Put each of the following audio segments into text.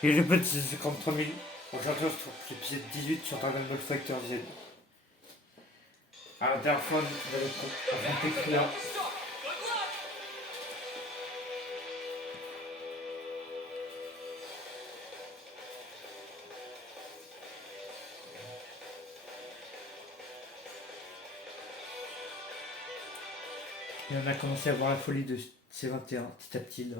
Et je répète, c'est 53 000. Aujourd'hui, on se trouve l'épisode 18 sur Dragon Ball Fighter Z. Alors, la dernière fois, on avait affronté là. Et on a commencé à voir la folie de C21 petit à petit là.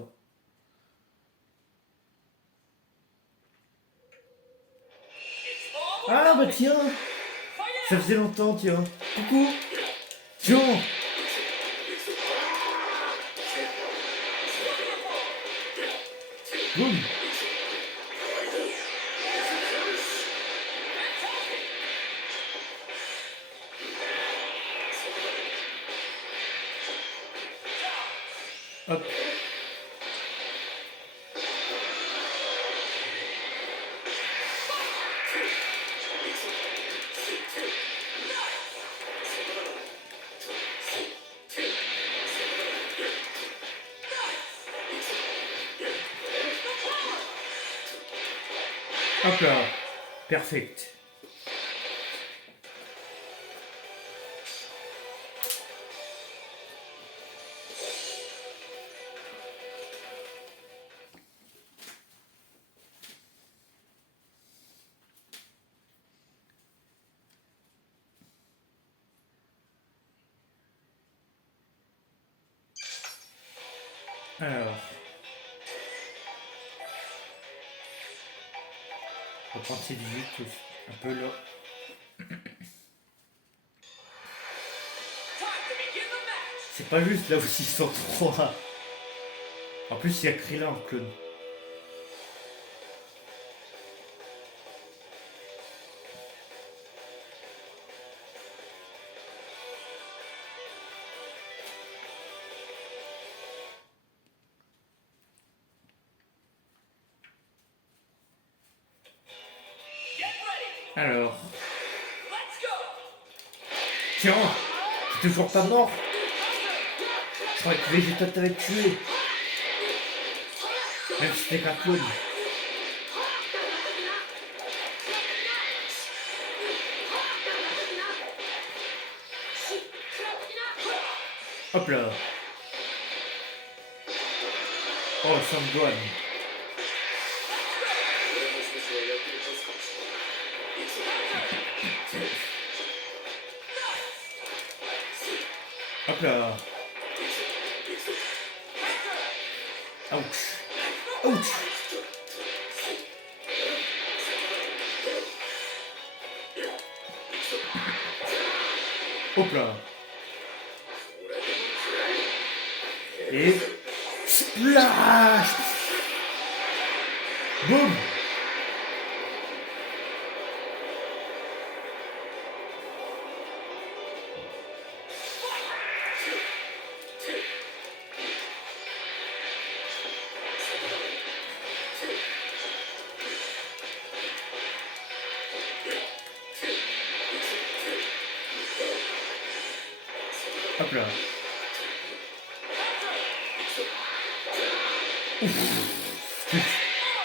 Ah bah tiens, ça faisait longtemps, tiens. Coucou. Tiens. Boum. Hop. Hop là. Perfect. Alors. On va prendre ces 18 un peu là. C'est pas juste là aussi, ils sont trois. En plus, il y a Krillin en clone. Alors. Tiens, t'es toujours pas mort. Je croyais que Vegeta t'avait tué. Même si c'était qu'un clone. Hop là. Oh, Sangohan. Hop là. Ouch. Ouch. Hop là. Et... Splash. Boum. Hop là.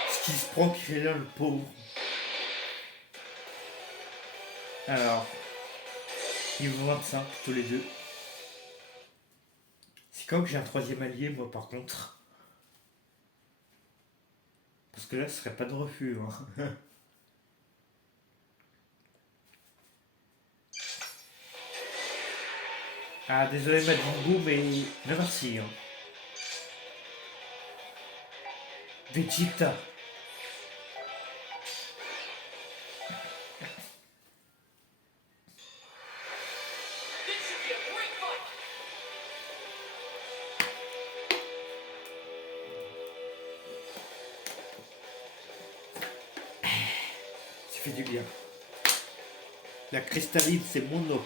Ce qui se prend Krillin, le pauvre. Alors, niveau 25, tous les deux. C'est quand que j'ai un troisième allié, moi, par contre. Parce que là, ce serait pas de refus. Hein. Ah, désolé, Majin Buu, mais non merci. Hein. Vegeta. Ça fait du bien. La cristalline, c'est mon eau.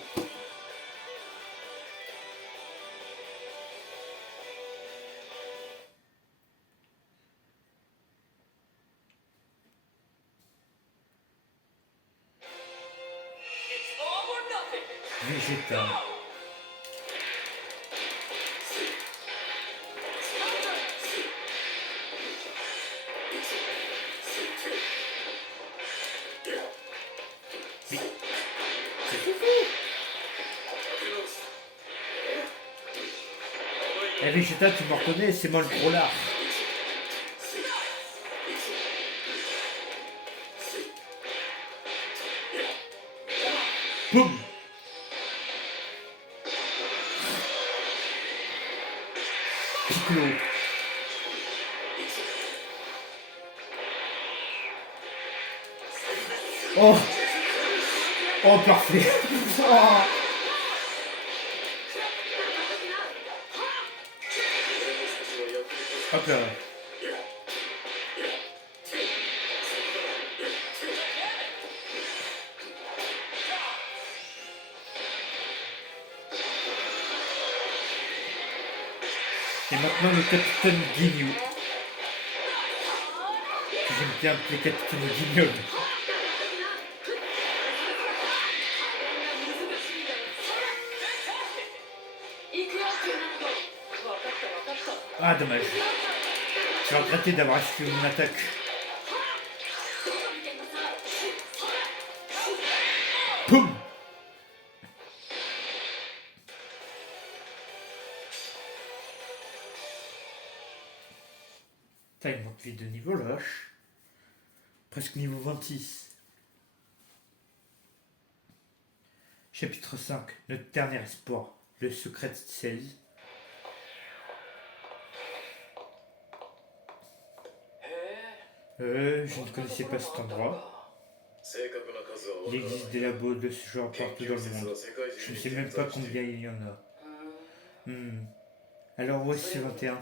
Vegeta. Eh Vegeta, tu me reconnais, c'est moi le gros lard. Boum. Piccolo. Oh. Oh, parfait. Oh. Hop là. Et maintenant le capitaine Guignol. J'aime bien appeler capitaine Guignol. Ah dommage. Je vais regretter d'avoir acheté mon attaque. Poum. Putain, il manque vite de niveau là. Vache. Presque niveau 26. Chapitre 5. Notre dernier espoir. Le secret de 16. Je ne connaissais pas cet endroit. Il existe des labos de ce genre partout dans le monde. Je ne sais même pas combien il y en a. Alors où est-ce C21?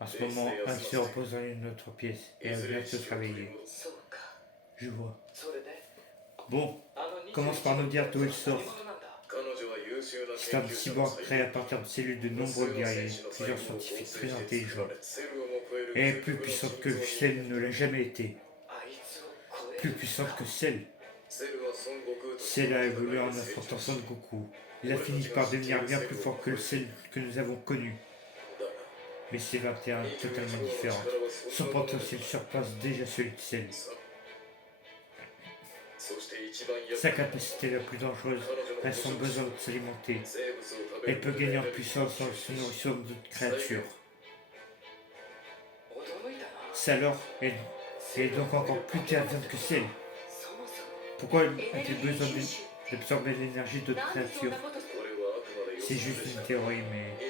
En ce moment, elle se repose dans une autre pièce et elle vient de se réveiller. Je vois. Bon, commence par nous dire d'où elle sort. C'est un cyborg créé à partir de cellules de nombreux guerriers, plusieurs scientifiques très intelligents. Elle est plus puissante que celle ne l'a jamais été. Plus puissante que celle. Celle a évolué en affrontant Son Goku. Il a fini par devenir bien plus fort que celle que nous avons connue. Mais c'est 21 totalement différent. Son potentiel surpasse déjà celui de celle. Sa capacité la plus dangereuse reste son besoin de s'alimenter. Elle peut gagner en puissance en se nourrissant d'autres créatures. C'est alors, elle est donc encore plus puissante que celle. Pourquoi a-t-elle besoin d'absorber l'énergie d'autres créatures? C'est juste une théorie, mais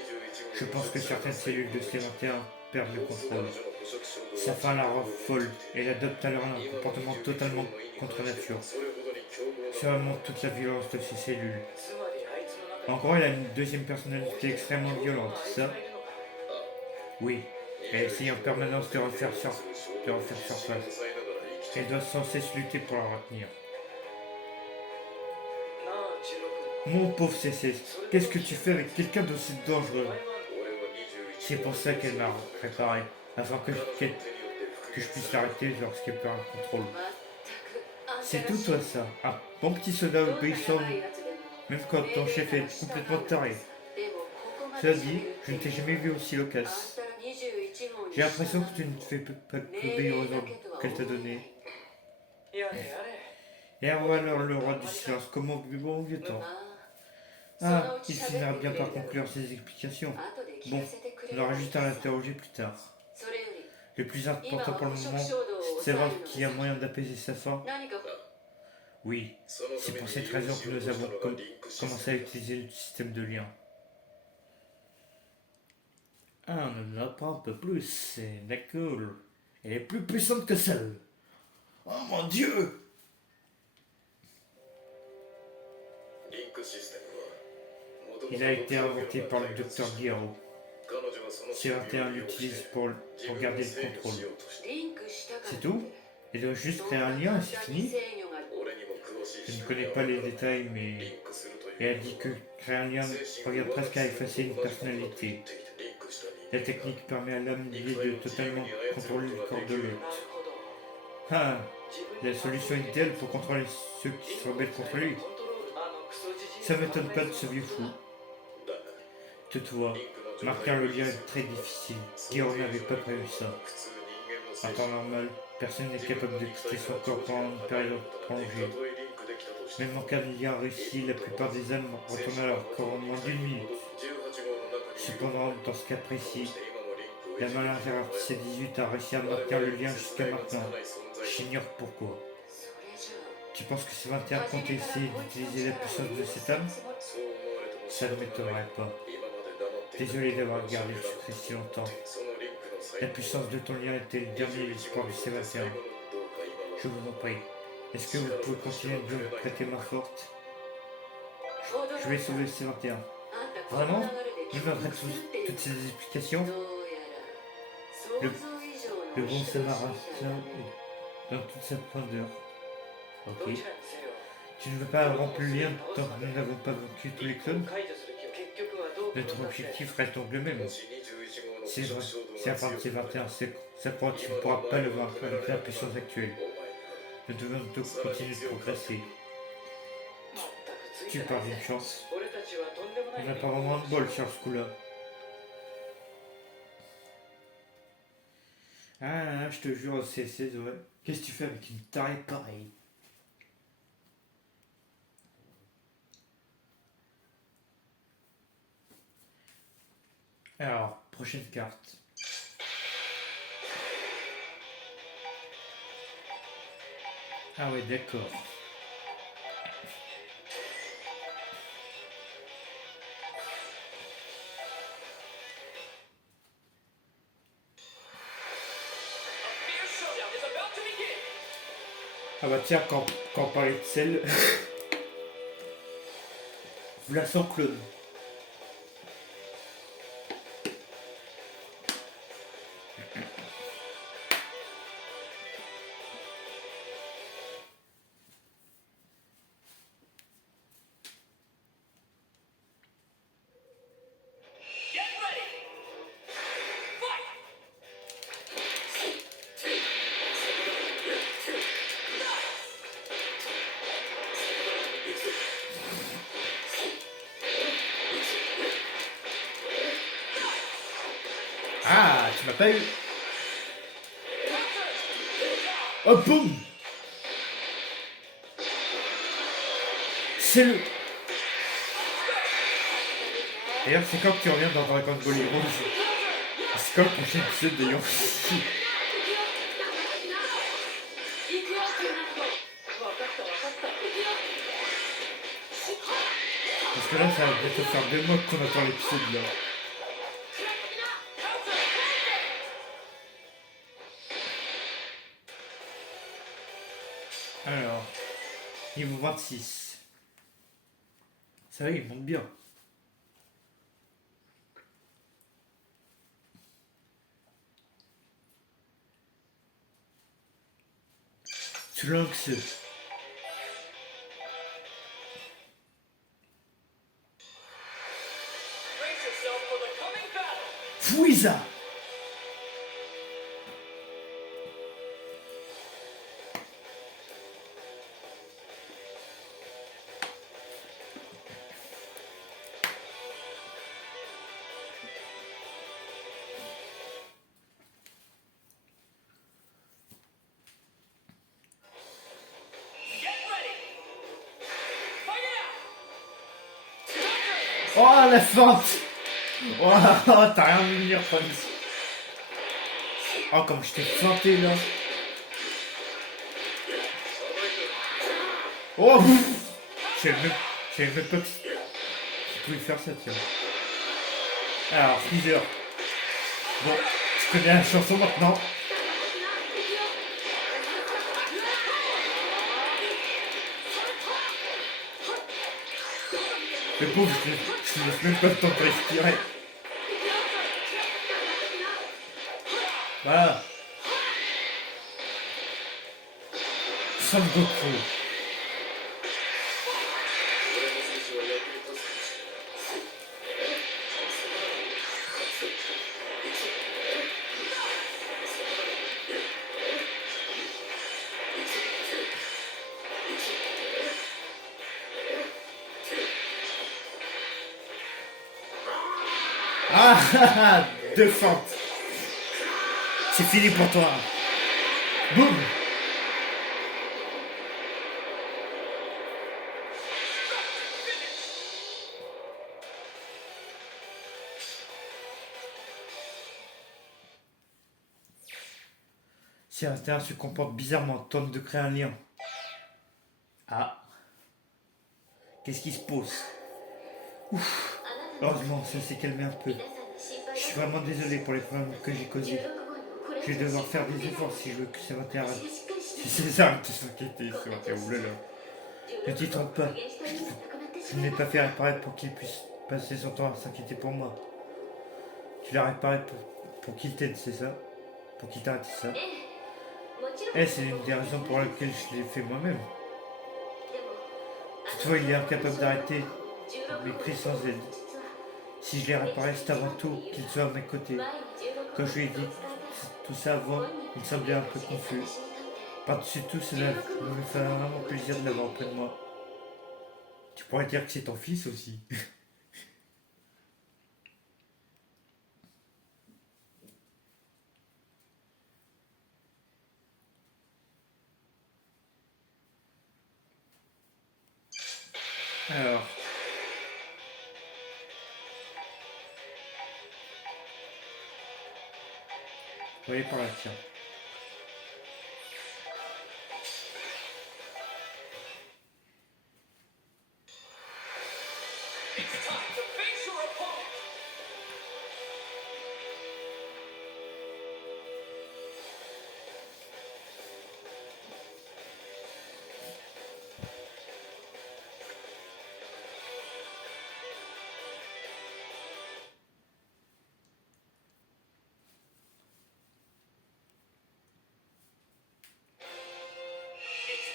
je pense que certaines cellules de C21 perdent le contrôle. Sa fin la rend folle et elle adopte alors un comportement totalement contre nature. Cela montre toute la violence de ces cellules. En gros, elle a une deuxième personnalité extrêmement violente, c'est ça? Oui. Elle essaye en permanence de refaire surface. Elle doit sans cesse lutter pour la retenir. Mon pauvre CC, qu'est-ce que tu fais avec quelqu'un d'aussi dangereux? C'est pour ça qu'elle m'a préparé, afin que je puisse l'arrêter lorsqu'elle perd le contrôle. C'est tout toi ça, un bon petit soldat obéissant, même quand ton chef est complètement taré. Cela dit, je ne t'ai jamais vu aussi loquace. J'ai l'impression que tu ne te fais pas obéir aux ordres qu'elle t'a donnés. Et alors le roi du silence, comme au bon vieux temps. Ah, il finira bien par conclure ses explications. Bon, on aura juste à l'interroger plus tard. Le plus important pour le moment, c'est de savoir qu'il y a moyen d'apaiser sa faim. Oui, c'est pour cette raison que nous avons commencé à utiliser le système de lien. Ah, on en apprend un peu plus, c'est d'accord. Elle est plus puissante que celle. Oh mon Dieu! Il a été inventé par le docteur Guillermo. C21 l'utilise pour garder le contrôle. C'est tout? Elle doit juste créer un lien et c'est fini? Je ne connais pas les détails, mais elle dit que créer un lien revient presque à effacer une personnalité. La technique permet à l'âme liée de totalement contrôler le corps de l'autre. Ah, la solution idéale pour contrôler ceux qui se rebellent contre lui. Ça ne m'étonne pas de ce vieux fou. Toutefois, marquer le lien est très difficile. Guillaume n'avait pas prévu ça. En temps normal, personne n'est capable de quitter son corps pendant une période prolongée. Même en cas de lien réussi, la plupart des âmes retournent à leur corps en moins d'une minute. Cependant, dans ce cas précis, la manager artiste 18 a réussi à maintenir le lien jusqu'à maintenant. J'ignore pourquoi. Tu penses que ces 21 comptes essayer d'utiliser la puissance de cet homme? Ça ne m'étonnerait pas. Désolé d'avoir gardé le secret si longtemps. La puissance de ton lien était le dernier espoir du C21. Je vous en prie. Est-ce que vous pouvez continuer de me prêter main forte? Je vais sauver le C21. Vraiment? Même après toutes ces explications? Le, le bon samaritain dans toute sa splendeur. Ok. Tu ne veux pas rompre le lien tant que nous n'avons pas vaincu tous les clones? Notre objectif reste donc le même. C'est vrai, c'est afin de ces 21 ça croit que tu ne pourras pas le vaincre avec la puissance actuelle. Nous devons donc continuer de progresser. Tu parles d'une chance. On n'a pas vraiment de bol sur ce coup-là. Ah, je te jure, c'est vrai. Qu'est-ce que tu fais avec une tarée pareille? Alors, prochaine carte. Ah ouais, d'accord. Ah bah tiens, quand on parlait de sel, voilà son clone. Ah, tu m'as pas eu. Oh boum. C'est le... D'ailleurs, c'est quand que tu reviens dans Dragon Ball Heroes? C'est quand le prochain épisode d'ailleurs? Parce que là, ça va bientôt faire 2 mois qu'on attend l'épisode là. Alors, niveau 26. Ça va, il monte bien. Trunks. Fouiza. Oh la fente. Oh, t'as rien vu venir, Franz. Oh, comme je t'ai feinté là. Oh, je savais même pas que tu pouvais faire ça, tiens. Alors, Freezer. Bon, tu connais la chanson maintenant. Le pauvre, je ne laisse même pas le temps de respirer. Voilà. Son Goku. Ah, deux fentes. C'est fini pour toi. Boum. Si un terrain se comporte bizarrement, tente de créer un lien. Ah. Qu'est-ce qui se pose? Ouf. Heureusement, ça s'est calmé un peu. Je suis vraiment désolé pour les problèmes que j'ai causés. Je vais devoir faire des efforts si je veux que César arrête. Si César arrête de s'inquiéter, César, oulala. Ne t'y trompe pas. Je ne l'ai pas fait réparer pour qu'il puisse passer son temps à s'inquiéter pour moi. Tu l'as réparé pour qu'il t'aide, c'est ça? Pour qu'il t'arrête, c'est ça? Eh, c'est une des raisons pour lesquelles je l'ai fait moi-même. Toutefois, il est incapable d'arrêter mes cris sans aide. Si je l'ai réparé, c'est avant tout qu'il soit à mes côtés. Quand je lui ai dit tout ça avant, il semblait un peu confus. Par-dessus tout, cela me fait vraiment plaisir de l'avoir auprès de moi. Tu pourrais dire que c'est ton fils aussi. Alors. Voyez par là, tiens.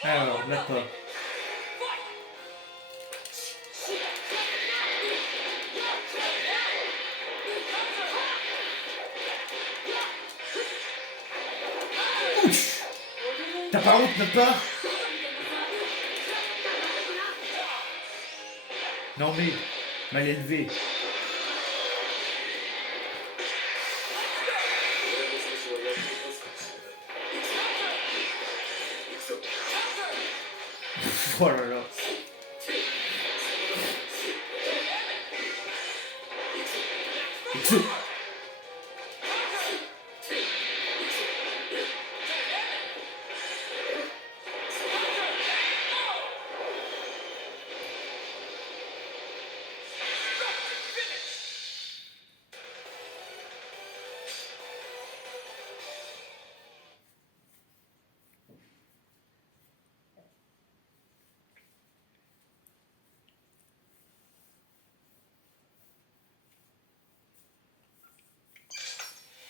Alors, d'accord. T'as pas honte, n'est-ce pas? Non mais, mal élevé. Oh là là.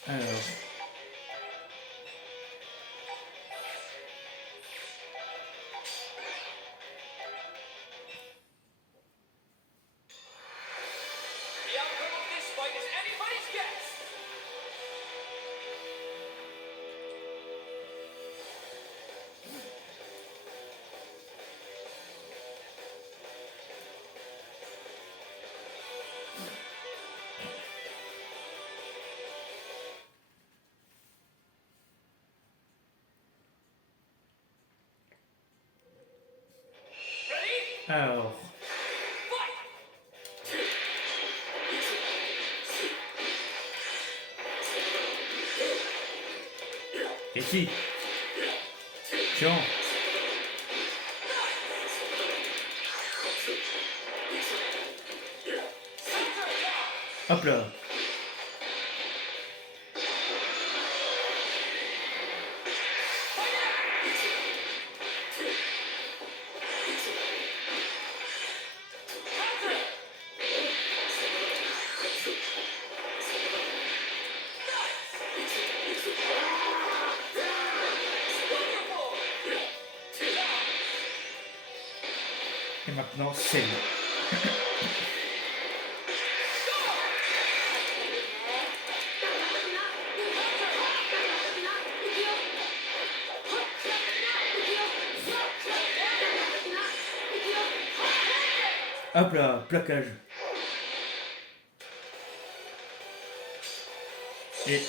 Alors. Alors. Et si. Tiens. Hop là. Et maintenant, c'est. Hop là, plaquage. Et.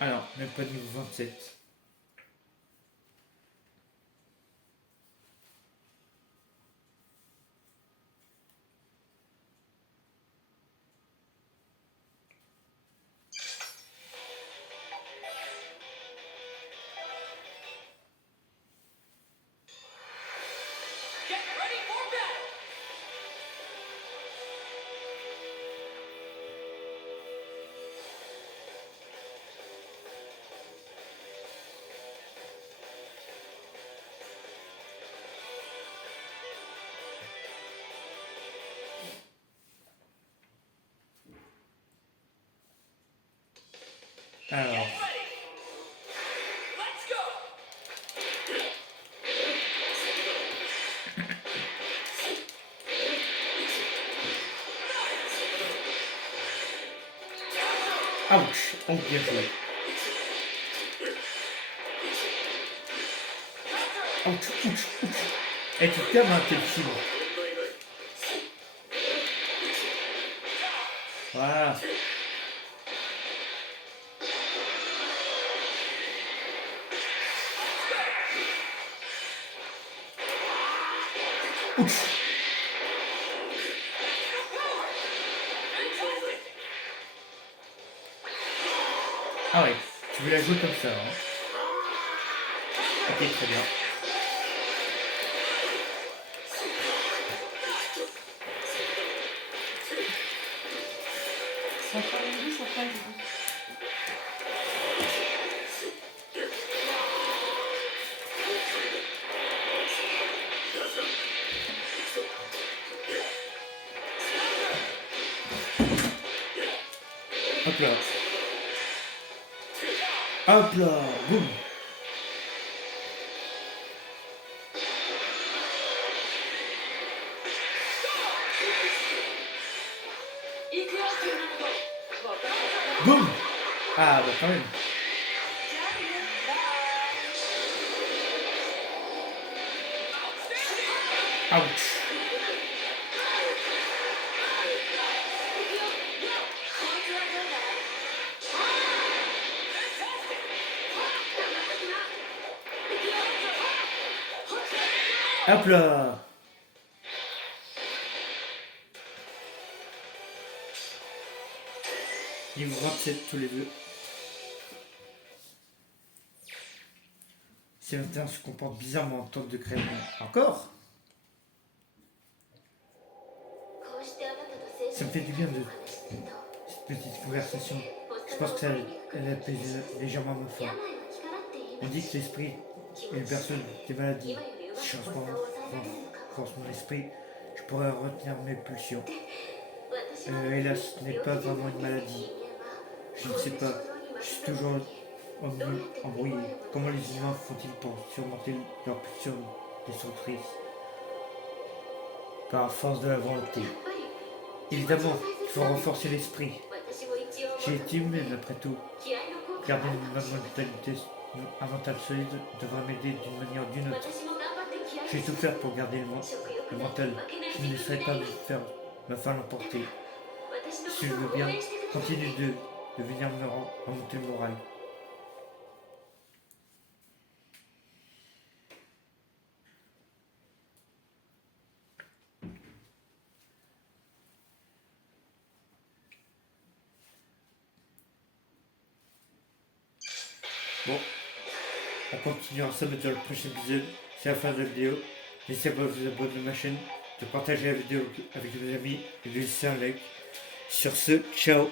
Alors, même pas niveau 27. Alors. Ouch! Oh, bien joué. Ouch, ouch, ouch. Et tu te calmes, hein, t'es le film. Voilà. Ouch. Ah ouais, tu veux la jouer comme ça, hein. Ok, très bien. Ça fera une vie, ça fera une vie. Hop là. Hop là. Boum. Boum. Ah bah quand même. Ouch. Hop là. Niveau 27 tous les deux. Ces 21 se comporte bizarrement en tant que de crème. Encore. Ça me fait du bien de cette petite conversation. Je pense que ça elle apaise légèrement ma foi. On dit que l'esprit est une personne des maladies. Si je renforce mon esprit, je pourrais retenir mes pulsions. Hélas, ce n'est pas vraiment une maladie. Je ne sais pas. Je suis toujours embrouillé. Comment les humains font-ils pour surmonter leurs pulsions destructrices? Par force de la volonté. Évidemment, il faut renforcer l'esprit. J'ai été humaine après tout. Garder ma mentalité, un mental solide devrait m'aider d'une manière ou d'une autre. Je vais tout faire pour garder le mental. Je ne laisserai pas me faire l'emporter. Si je veux bien, continue de venir me remonter le moral. Bon, on continuera ça dans le prochain épisode. C'est la fin de la vidéo. N'hésitez pas à vous abonner à ma chaîne, de partager la vidéo avec vos amis et de laisser un like. Sur ce, ciao.